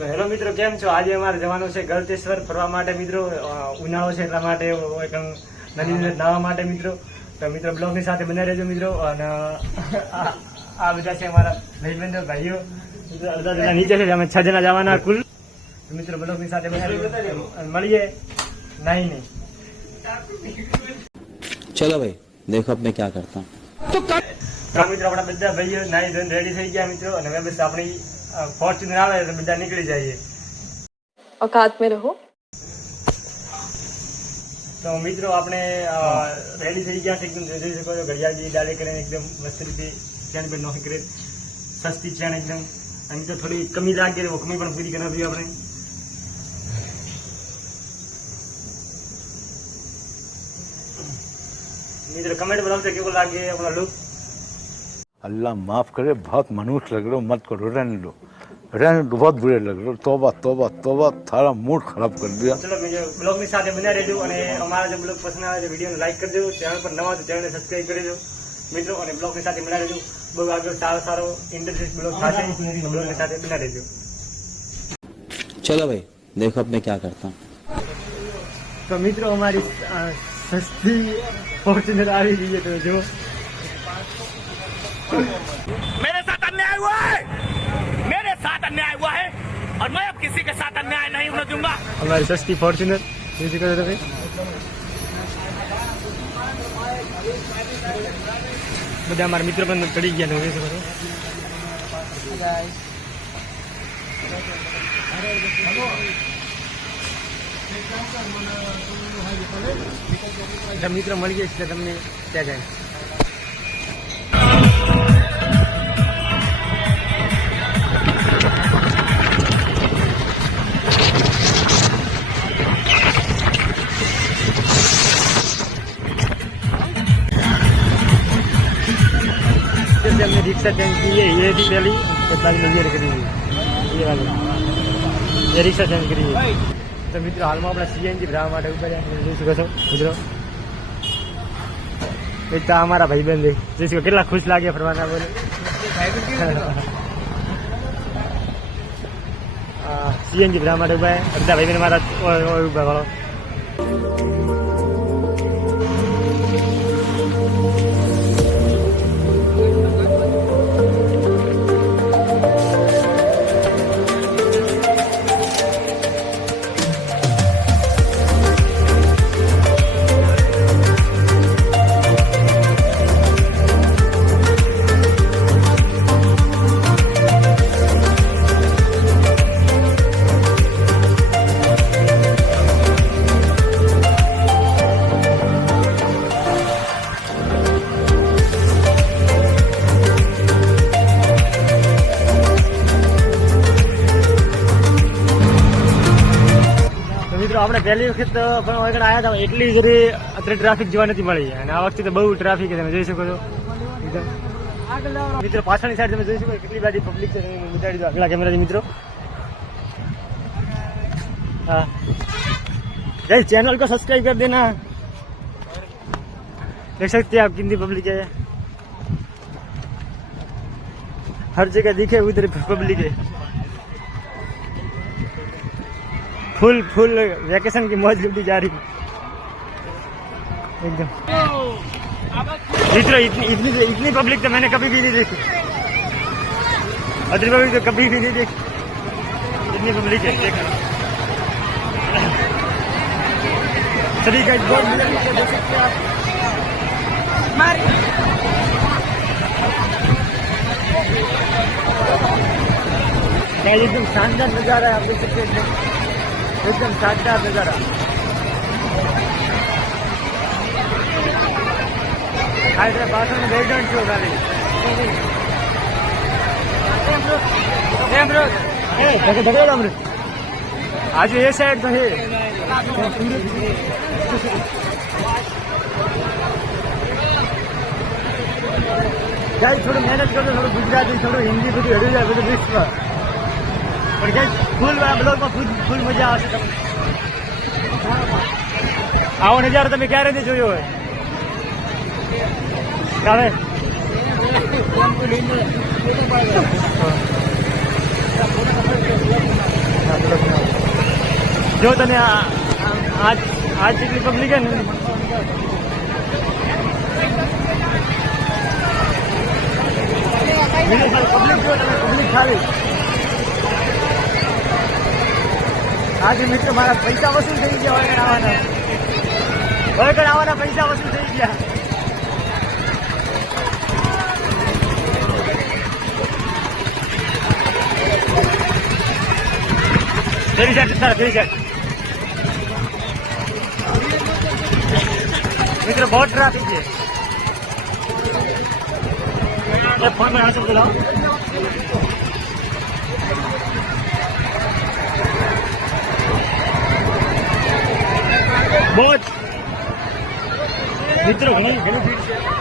તો હેલો મિત્રો કેમ છો? આજે અમારે જવાનું છે ગલતેશ્વર ફરવા માટે મિત્રો. ઉનાળો છે એટલા માટે નદી નાવા માટે મિત્રો. તો મિત્રો બ્લોગની સાથે બને રહેજો મિત્રો. અને આ બધા છે અમારા ભાઈબંધો ભાઈઓ. અડધા જણા નીચે છે અમે છ જણા જવાના કુલ. મિત્રો બ્લોગની સાથે મળીએ. નહીં નહીં. ચલો ભાઈ દેખો મેં ક્યાં કરતા. તો મિત્રો આપણા બધા ભાઈઓ નાઈ ધોઈને રેડી થઈ ગયા મિત્રો. અને હવે બસ આપણી फ़र्स्ट दिन आवे तो बिदा निकली जाइए। औकात में रहो। तो मित्रों आपने हाँ। रेडी थी गया एकदम जल्दी से कोई गड़िया जी डाले करें एकदम मस्त रीते चैन पे नौ करे। सस्ती चैन एकदम। अभी तो थोड़ी कमी लाग गई वो कमी पर पूरी करना भी अपने मित्र कमेंट बताओ तो क्यों लागे अपना लुक अल्लाह माफ करे बहुत मनुष्य लग रहे हो मत करो रहने दो रहने दो बहुत बुरे लग रहे हो तोबा तोबा तोबा थारा मूड खराब कर दिया ચલો બીજો બ્લોગની સાથે બન્યા રહેજો અને અમારા જો બ્લોગ પસંદ આવે તો વિડીયોને લાઈક કરજો ચેનલ પર નવા તો ચેનલને સબસ્ક્રાઈબ કરી દેજો મિત્રો અને બ્લોગની સાથે બન્યા રહેજો બહુ આગળ સારો સારો ઇન્ટરેસ્ટ બ્લોગ થશે તો બ્લોગની સાથે બન્યા રહેજો चलो भाई देखो अब मैं क्या करता हूँ તો મિત્રો અમારી અ, સસ્તી ફોર્ચ્યુનર આવી ગઈ છે તો જો मेरे साथ अन्याय हुआ है मेरे साथ अन्याय हुआ है और मैं अब किसी के साथ अन्याय नहीं होने दूंगा અમારી સસ્તી ફોર્ચ્યુનર જોઈ શકો છો તમે બધા અમારા મિત્રો પણ ચડી ગયા છે જોઈ શકો છો બધા મિત્રો મળી ગયા છે તમને ત્યાં જાય रिक्शा चेंज की है ये भी पहली तो बाद में ये करी हुई ये वाली ये रिक्शा चेंज કરી છે તો મિત્રો હાલમાં આપણા સીએનજી ભરાવા માટે ઉભા રહ્યા તમે જોઈ શકો છો મિત્રો એક તો આ અમારા ભાઈબંધ છે જોઈ શકો કેટલા ખુશ લાગે ફરવાના બોલે સીએનજી ભરાવા માટે ઉભા છે. બધા ભાઈબંધ મારા ઓય- ઓય ઉભા વાળો તો મિત્રો આપણે પહેલી વખત પણ આગળ આવ્યા હતા એટલી જરી અત્યારે ટ્રાફિક જોવા નથી મળી અને આ વખતે તો બહુ ટ્રાફિક છે તમે જોઈ શકો છો એકદમ. મિત્રો પાછળની સાઈડ તમે જોઈ શકો છો કેટલી બધી પબ્લિક છે તમે બતાડી દો આગલા કેમેરાથી મિત્રો हाँ गाइस चैनल को सब्सक्राइब कर देना देख सकते हैं आप कितनी पब्लिक है हर जगह दिखे उधर पब्लिक है फुल फुल वैकेशन की मौज लुटी जा रही एकदम। इतनी इतनी इतनी पब्लिक तो मैंने कभी भी नहीं देखी। अदर पब्लिक तो कभी भी नहीं देखी। इतनी पब्लिक है। सभी का एकदम शानदार नज़ारा है आप देख सकते हैं। एकदम एकदम शानदार नजारा હાઈડ્રા પાછળ બેકગ્રાઉન્ડ છો ખાલી એમ બ્રો એ ધકે ધકે અમૃત આજે એ સાઈડ તો હે ગાઈ થોડું મહેનત કરજો થોડું ગુજરાતી થોડું હિન્દી બધું હળી જાય બધું મિક્સ પણ ગાઈ ફૂલ બ્લોકમાં ફૂલ ફૂલ મજા આવશે તમને. આવો નજારો તમે ક્યારે નથી જોયો હોય? કાલે? જો તને આજ આજ જેટલી પબ્લિક હે ને પબ્લિક જો તમે પબ્લિક ખાલી. आज मित्र मारा पैसा वसूल थी गया वगैरह आवाना वगैरह आवाना पैसा वसूल थी गया देरी से सर देरी से मित्र बहुत ट्रैफ़िक है ये फ़ोन में हाथ से बोला બહુ મિત્રો ઘણી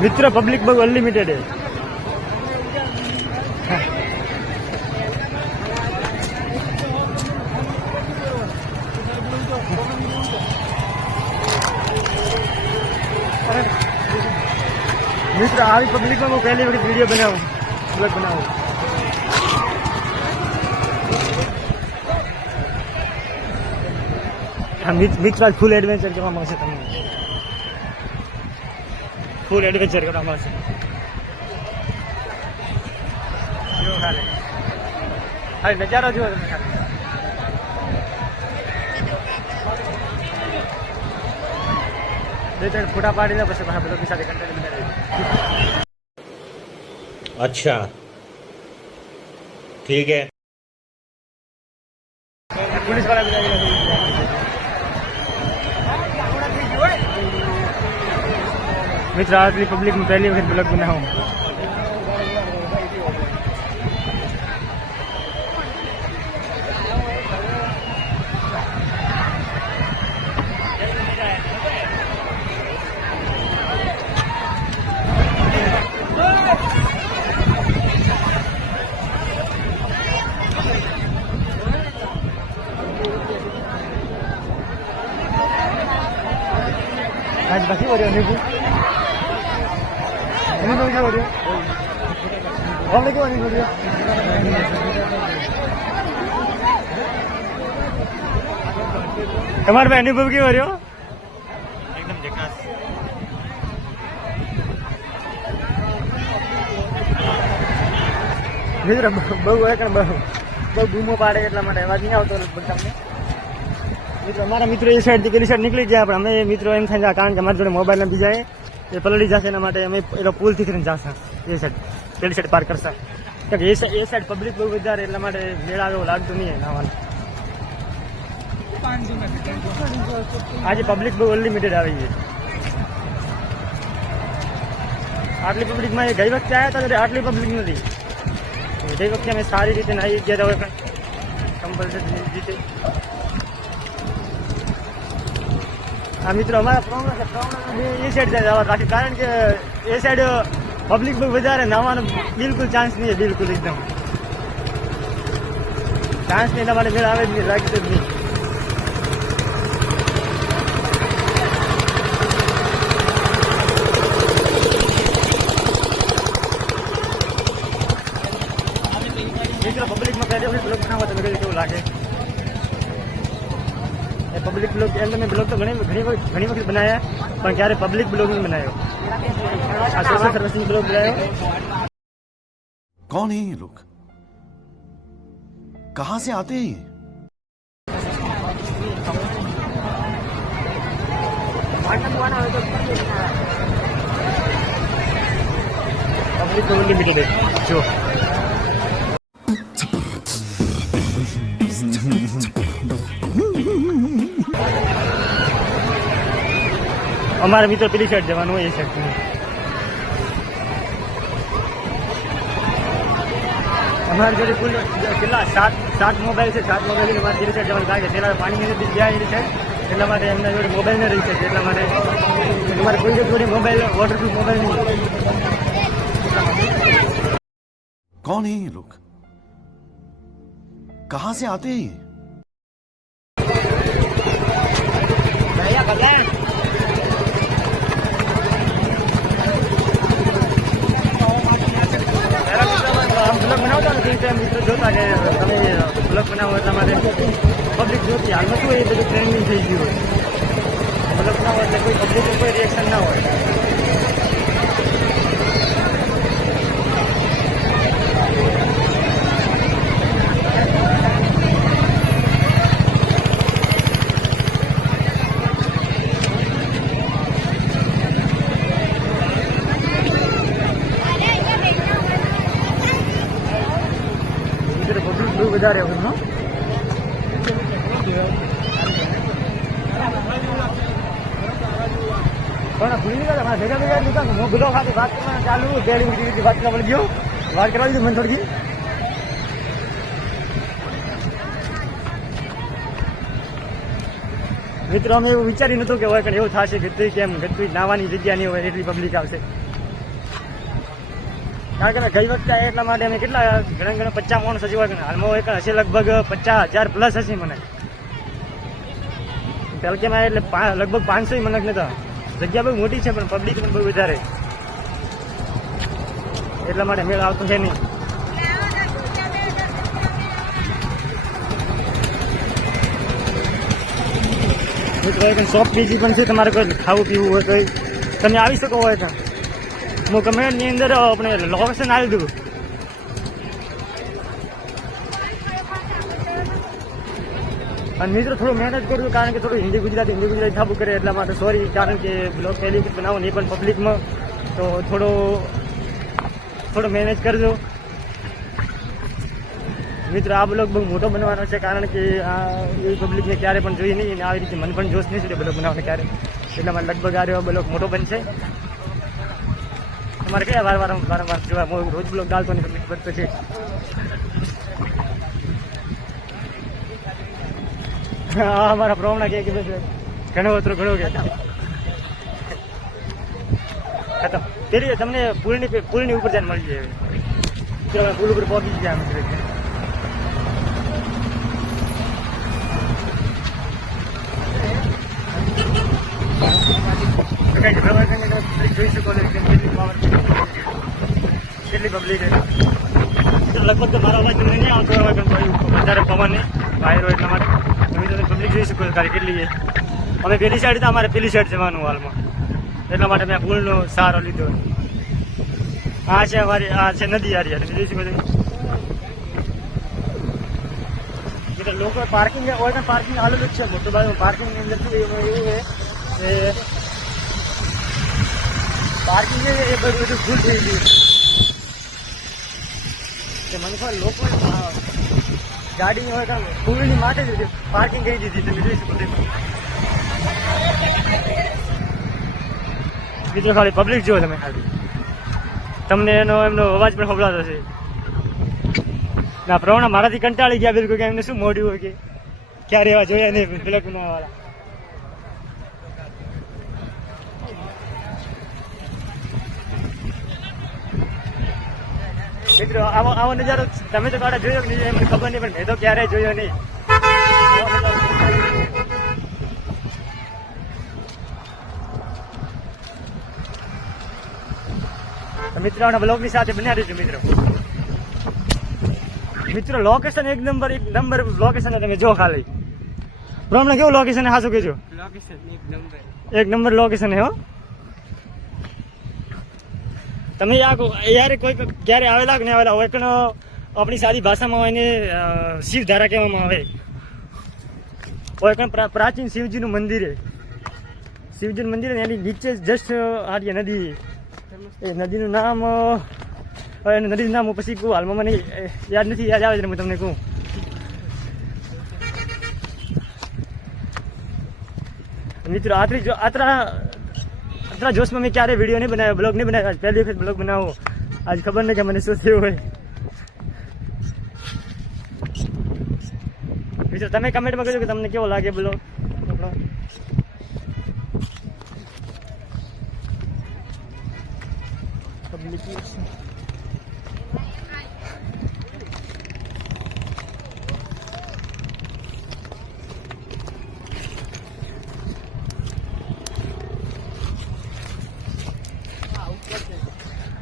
मित्र पब्लिक बग अनलिमिटेड है। मित्र, आज पब्लिक में वो पहली बड़ी वीडियो बनाओ। ब्लॉग बनाओ। हाँ, मित्र आज फुल एडवेंचर जमा मांगे तमाम फुल एडवेंचर का हमारे से अरे नज़ारा जो फुटा पाड़ी बस वहाँ सारे घंटे रहे अच्छा। ठीक है। पुलिस वाला भी मित्र रिपब्लिक में पहली वक्त ब्लॉग बना हूँ। आज बसी हो रही हमारे अनुभव की हो रही हो एकदम जकास। बहु है बहुत बूमो पड़े एटवाज नहीं आते मित्र तमने मित्रों मित्र ये साइड थी गली साइड निकली गया अमे मित्रों कारण मोबाइल ने बीजाए એ પલળી જશે એના માટે અમે એનો પુલથી કરીને જશે. એ સાઈડ પેલી સાઈડ પાર કરશે. કારણ કે એ સાઈડ એ સાઈડ પબ્લિક બહુ વધારે એટલા માટે મેળા એવું લાગતું નહીં નાવાનું આજે પબ્લિક બહુ અનલિમિટેડ આવી છે આટલી પબ્લિકમાં એ ગઈ વખતે આવ્યા હતા ત્યારે આટલી પબ્લિક નથી. ગઈ વખતે અમે સારી રીતે નાહી ગયા હતા કમ્પલસરી રીતે. આ મિત્રો અમારા પ્રોબ્લેમ છે પ્રોબ્લેમ એ સાઈડ જાય જવા રાખી કારણ કે એ સાઈડ પબ્લિક વધારે નાવાનો બિલકુલ ચાન્સ નહીં બિલકુલ એકદમ. ચાન્સ નહીં એટલા માટે મેળ આવે જ નહીં લાગતો જ નહીં. ब्लॉग के अंदर मैं ब्लॉग तो घने घनी घनी वक्त बनाया पर क्या पब्लिक ब्लॉग में बनाया सोशल सर्विसिंग ब्लॉग बनाया कौन है ये लोग? कहाँ से आते हैं पब्लिक तो जो। અમારા મિત્રો પેલી સાઈડ જવાનું હોય એ સાઈડ અમારી જોડે કુલ કેટલા સાત સાત મોબાઈલ છે સાત મોબાઈલ અમારે પેલી સાઈડ જવાનું કારણ કે પેલા પાણીની નદી ગયા એ છે એટલા માટે એમના જોડે મોબાઈલ ન રહી શકે એટલા માટે અમારે કોઈ જોડે મોબાઈલ વોટરપ્રૂફ મોબાઈલ નહીં कौन है ये लोग कहां से आते हैं ये આમ બ્લોગ બનાવતા નથી તે મિત્રો જોતા કે તમે બ્લોગ બનાવો માટે પબ્લિક જોતી. હાલમાં શું એ બધું ટ્રેન્ડિંગ થઈ ગયું હોય. બ્લોગ બનાવો એટલે કોઈ પબ્લિક કોઈ રિએક્શન ના હોય. વધારે હોય પણ ભૂલી ગયા, મારા ભેગા ભેગા દુકાન હું બ્લોગ ખાતે વાત કરવાનું ચાલુ બે મિનિટ વાત કરવા ગયો. વાત કરવા દીધું મને થોડી મિત્રો અમે એવું વિચાર્યું નતું કે હોય, પણ એવું થશે ગત્રી કેમ ગત્રી નાવાની જગ્યા નહીં હોય, એટલી પબ્લિક આવશે. કારણ કે ગઈ વખતે એટલા માટે અમે કેટલા ઘણા ઘણા પચાસ માણસ હજી હોય હાલમાં એક હશે લગભગ પચાસ હજાર પ્લસ હશે મને. પેલા કે એટલે લગભગ પાંચસો મને નતા જગ્યા બહુ મોટી છે, પણ પબ્લિક પણ બહુ વધારે. એટલા માટે મેળ આવતો છે નહીં. શોપ બીજી પણ છે, તમારે કોઈ ખાવું પીવું હોય તો તમે આવી શકો હોય તો. હું કમેન્ટની અંદર આપણે લોકેશન આવી દઉં. અને મિત્રો, થોડું મહેનત કરું કારણ કે થોડું હિન્દી ગુજરાતી હિન્દી ગુજરાતી થાપું કરે, એટલા માટે સોરી કારણ કે બ્લોગ પહેલી વખત બનાવો નહીં પણ પબ્લિકમાં તો થોડો થોડો મેનેજ કરજો. મિત્રો, આ બ્લોગ બહુ મોટો બનવાનો છે, કારણ કે આ એવી પબ્લિકને ક્યારે પણ જોઈ નહીં અને આવી રીતે મન પણ જોશ નહીં છે બ્લોગ બનાવવાનો ક્યારે. એટલા માટે લગભગ આ બ્લોગ મોટો બનશે. તમારે કયા વાર વાર વારંવાર જોવા હું રોજ બ્લોગ ડાલતો તમને ખબર તો હા અમારા પ્રોમણા કે બસ ઘણો otro ઘણો કે. ખતમ તેરી તમને પુલની પુલની ઉપર જઈને મળી જાય. પુલ ઉપર પહોંચી ગયા અમે ધીરે ધીરે. તો કંઈક પ્રવાસનની અંદર public જોઈ શકો છો કે કેટલી power પબ્લિક છે. લગભગ તો મારો અવાજ તમને નહીં આવતો હોય પણ વધારે પવન નહીં, વાયરો એટલા માટે. તમે તમે પબ્લિક જોઈ શકો તારી કેટલી છે. અમે પેલી સાઈડ હતા, અમારે પેલી સાઈડ જવાનું હાલમાં. એટલા માટે મેં ફૂલનો સહારો લીધો. આ છે અમારી, આ છે નદી આ તમે જોઈ શકો લોકો પાર્કિંગ તો પાર્કિંગ જ છે. મોટો ભાઈ પાર્કિંગની અંદર એવું છે પાર્કિંગ એ બધું બધું ભૂલ થઈ ગયું. કે મને ખબર હોય કામ માટે જ પાર્કિંગ કરી દીધી તમે જોઈ શકો બીજો ખાલી પબ્લિક જુઓ તમે. ખાલી તમને એનો, એમનો અવાજ પણ સંભળાતો છે ના પ્રમાણે મારાથી કંટાળી ગયા બિલકુલ, કે એમને શું મોડ્યું હોય કે? ક્યારે એવા જોયા નહીં, પેલા વાળા મિત્રો આવો આવો નજારો તમે તો કાળા જોયો નહીં મને ખબર નહીં પણ મેં તો ક્યારેય જોયો નહીં. મિત્રો બ્લોગની સાથે બન્યા રહીશું મિત્રો. મિત્રો લોકેશન એક નંબર એક નંબર લોકેશન તમે જો ખાલી. પ્રમાણે કેવું લોકેશન હા શું કહેજો. એક નંબર. લોકેશન હે હો. તમે યાર કોઈ ક્યારે આવેલા કે નહીં આવેલા? હોય પણ આપણી સાદી ભાષામાં હોય એને શિવધારા કહેવામાં આવે. હોય પણ પ્રાચીન શિવજીનું મંદિર શિવજીનું મંદિર એની નીચે જસ્ટ આર્ય નદી. એ નદીનું નામ હવે નદીનું નામ પછી કહું, હાલમાં મને યાદ નથી, યાદ આવે છે હું તમને કહું. મિત્રો, આતરી જો આતરા इतना जोश में मैं क्यारे वीडियो नहीं बनाया ब्लॉग नहीं बनाया आज पहली वक्त ब्लॉग बनाओ आज खबर नहीं क्या मैंने सोचे हुए મિત્રો તમે કમેન્ટમાં કહેજો કે તમને કેવો લાગે બ્લોગ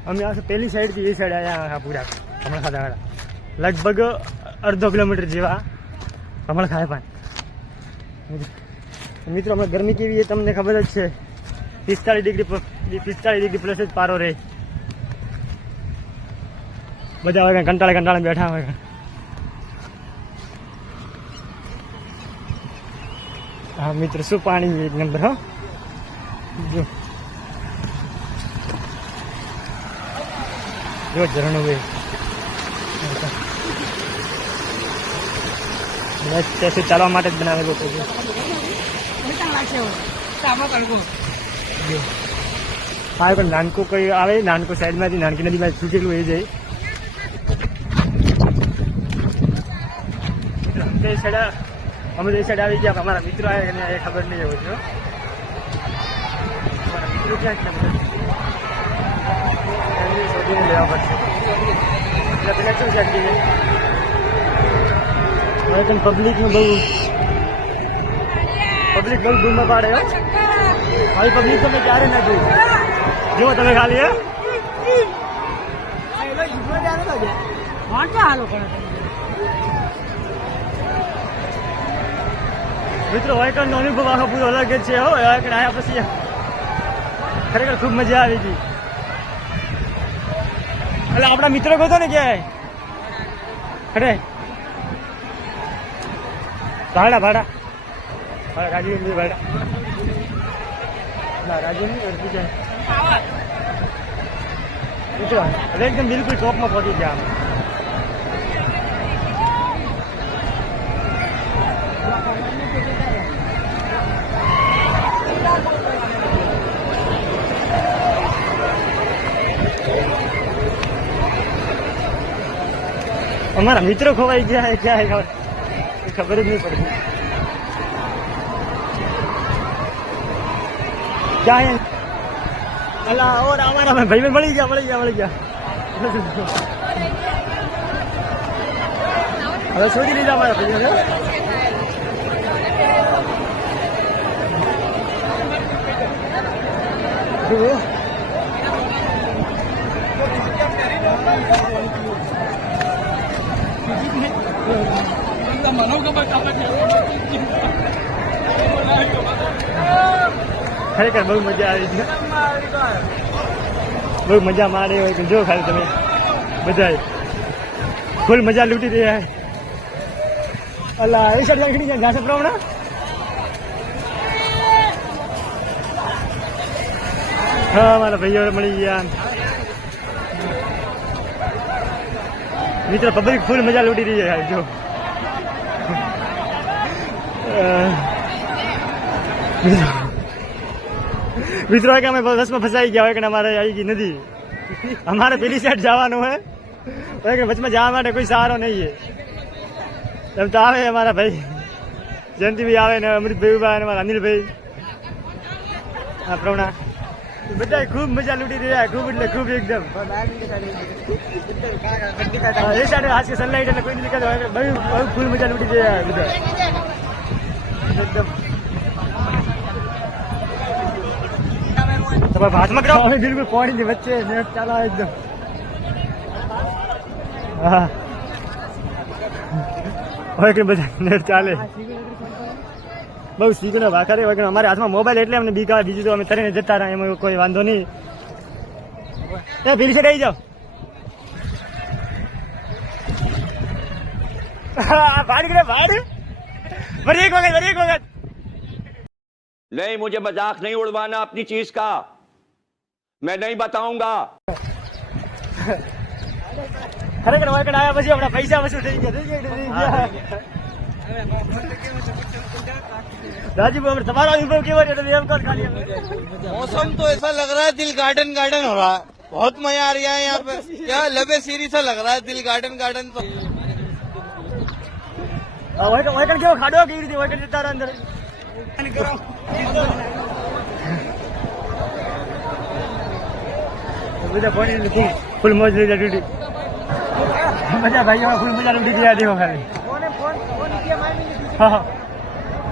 અમે આ પેલી સાઈડથી એ સાઈડ આવ્યા આખા પૂરા. કમળ વાળા. લગભગ અડધો કિલોમીટર જેવા. કમળ ખાય પણ મિત્રો, હમણાં ગરમી કેવી એ તમને ખબર જ છે. પિસ્તાળીસ ડિગ્રી પિસ્તાળીસ ડિગ્રી પ્લસ જ પારો રહે. બધા હોય કંટાળે કંટાળે બેઠા હોય. હા, મિત્ર, શું પાણી એક નંબર હો? જો. જો ઝરણું હોય બસ તે ચાલવા માટે જ બનાવેલો. જો. હા પણ નાનકું કઈ આવે, નાનકું સાઈડમાંથી નાનકી નદીમાં છૂટેલું એ જાય તે સાઈડ અમે તો એ સાઈડ આવી ગયા અમારા મિત્રો આવ્યા, એને એ ખબર નહીં એવું છે મિત્રો ક્યાં છે બધા? એમને શોધીને લેવા પડશે એટલે પેલા શું છે કે હવે તમે પબ્લિકનું બહુ પબ્લિક બહુ બૂમમાં પાડે હો આવી પબ્લિક તમે ક્યારે ના જોઈ જુઓ તમે ખાલી હે મિત્રો વાયકણનો અનુભવ આખો પૂરો અલગ જ છે હો વાયકણ આવ્યા પછી ખરેખર ખૂબ મજા આવી ગઈ એટલે આપણા મિત્રો ગયો ને ક્યાંય અરે ભાડા ભાડા. ભાડા રાજેન્દ્ર ભાડા. ના રાજેન્દ્ર અડધી જાય હવે એકદમ બિલકુલ ટોપમાં પહોંચી ગયા અમારા મિત્રો ખોવાઈ ગયા ક્યાં ખબર જ નહીં પડતી ક્યાં અલા ઓર અમારા ભાઈ ભાઈ મળી ગયા મળી ગયા મળી ગયા. હવે શોધી લીધા અમારા ભાઈઓને જુઓ ખરેખર બહુ મજા આવી છે. બહુ મજા મારી હોય જો ખાલી તમે બધા ફૂલ મજા લૂંટી રહ્યા. અલા, એ સાઈડ લાગી જાય ઘાસ પ્રમાણે? હા, મારા ભાઈઓ મળી ગયા. મિત્રો પબ્લિક ફૂલ મજા લૂટી રહી છે જો. મિત્રો કે અમે બસમાં ફસાઈ ગયા હોય કે અમારે આવી ગઈ નથી. અમારે પેલી સાઈડ જવાનું હોય. કે વચમાં જવા માટે કોઈ સહારો નહીં છે. એમ તો આવે અમારા ભાઈ. જયંતિભાઈ આવે ને અમૃતભાઈ ઊભા અને અમારા અનિલભાઈ. હા પ્રવણા. બધા ખૂબ મજા લૂટી રહ્યા ખૂબ એટલે ખૂબ એકદમ. એ સાઈડ આજ કે સનલાઇટ એટલે કોઈ દિક્કત હોય બહુ બહુ ફૂલ મજા લૂટી રહ્યા બધા. એકદમ. તમારે હાથમાં કરો. હવે બિલકુલ પાણી ની વચ્ચે નેટ ચાલો એકદમ. હા. હવે કે બધા નેટ ચાલે. બહુ શીખનો ભાખરે હોય કે અમારા હાથમાં મોબાઈલ એટલે અમને બીક આવે બીજું તો અમે તરીને જતા રહ્યા એમાં કોઈ વાંધો નહીં એ પેલી સાઈડ આવી જાઓ હા, ભાડ કરે ભાડ ફરી એક વખત ફરી એક વખત नहीं मुझे मजाक नहीं उड़वाना अपनी चीज का मैं नहीं बताऊंगा ખરેખર વાયકડ આવ્યા પછી આપણા પૈસા વસૂલ થઈ ગયા થઈ ગયા गाजीपुर में तुम्हारा अनुभव की वजह मौसम तो ऐसा लग रहा है दिल गार्डन गार्डन हो रहा है। बहुत मज़ा आ रहा है यहाँ पे। क्या लबे सीरी सा लग रहा है दिल गार्डन गार्डन तो।, हाँ, तो- वही करके खाड़ो की थी वही कर अंदर। तो फुल मौज ले जा ड्यूटी। हाँ, मज़ा भाई फुल मज़ा ड्यूटी दिया देखो खाली।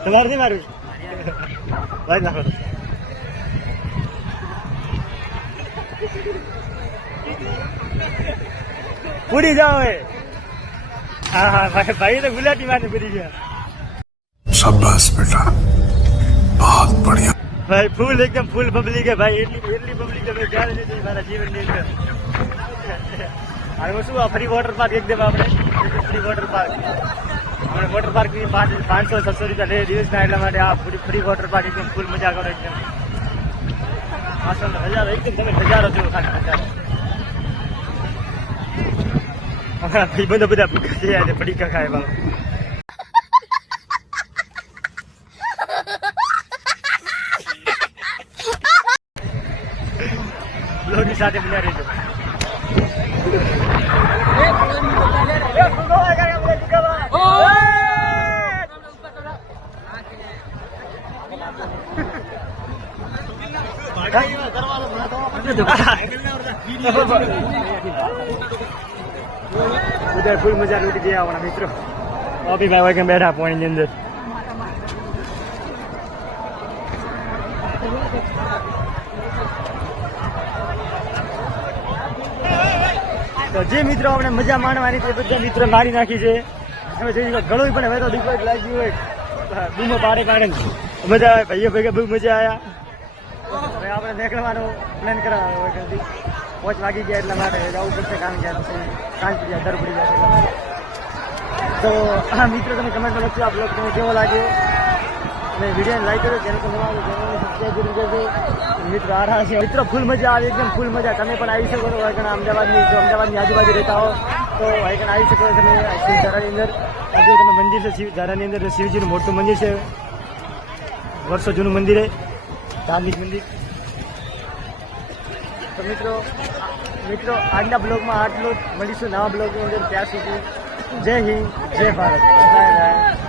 તમારે નહીં મારવી ભાઈ નાખો પૂરી જાઓ હવે હા હા ભાઈ ભાઈ તો ગુલાટી મારને પૂરી ગયા शाबाश बेटा बहुत बढ़िया ભાઈ ફૂલ એકદમ ફૂલ પબ્લિક હે ભાઈ એટલી એટલી પબ્લિક તમે ક્યારે નહીં જોઈ મારા જીવનની અંદર હવે શું આ ફ્રી વોટર પાર્ક એકદમ આપણે ફ્રી વોટર પાર્ક આપણે વોટર પાર્કની પાંચસો છસો રૂપિયા લે દિવસના એટલા માટે આ ફ્રી ફ્રી વોટર પાર્ક એકદમ ફૂલ મજા કરો એકદમ નજારો એકદમ તમે હજારો જુઓ ખાલી ભાઈબંધો બધા ભૂખા પડીકા ખાય બાબા બ્લોગની સાથે બન્યા રહેજો. બધા ફૂલ મજા લૂટી ગયા આપણા મિત્રો. અભી ભાઈ વાગે બેઠા પોઈન્ટની અંદર. તો જે મિત્રો આપણે મજા માણવાની છે બધા મિત્રો મારી નાખી છે. અમે જોઈ ઘણું પણ હવે તો દીપક લાગ્યું હોય. બૂમો પાડે પાડે મજા આવે, ભાઈઓ ભેગા બહુ મજા આવ્યા આપણે નીકળવાનો પ્લાન કરાવ્યો હોય જલ્દી પાંચ વાગી ગયા એટલા માટે જવું પડશે કારણ કે પછી સાંજ પડી જાય પડી માટે. તો, હા, મિત્રો, તમે કમેન્ટમાં લખજો આ બ્લોગ તમને કેવો લાગ્યો? અને વીડિયો લાઈક કરો ચેનલ સબસ્ક્રાઈબ કરી દેજો મિત્રો, આ રહ્યા છે. મિત્રો ફૂલ મજા આવી, એકદમ ફૂલ મજા. તમે પણ આવી શકો છો વાયકણ અમદાવાદની, જો અમદાવાદની આજુબાજુ રહેતા હો, તો વાયકણ આવી શકો તમે શિવ ધારાની અંદર. આજે તમે મંદિર છે શિવ ધારાની અંદર શિવજીનું મોટું મંદિર છે. વર્ષો જૂનું મંદિર છે. ધાર્મિક મંદિર. તો મિત્રો મિત્રો, આજના બ્લોગમાં આટલું જ. મળીશું નવા બ્લોગની અંદર. ત્યાં સુધી જય હિન્દ, જય ભારત. Bye bye